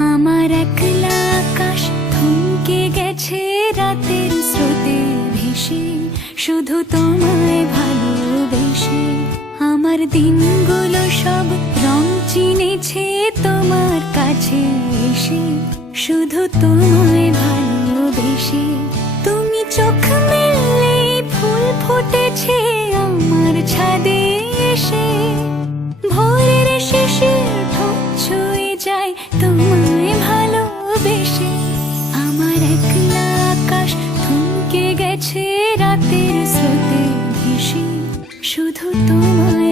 আমার একলা আকাশ থমকে গেছে রাতের স্রোতে ভেসে, শুধু তোমায় ভালোবেসে। আমার দিনগুলো সব রং চিনেছে তোমার কাছে এসে, শুধু তোমায় ভালোবেসে। তুমি চোখ মেললে ফুল ফুটেছে আমার ছাদে এসে, ভোরের শেষে ঠোঁট ছুঁয়ে যায় তোমায় ভালোবেসে। আমার একলা আকাশ থমকে গেছে রাতের স্রোতে ভেসে, শুধু তোমায়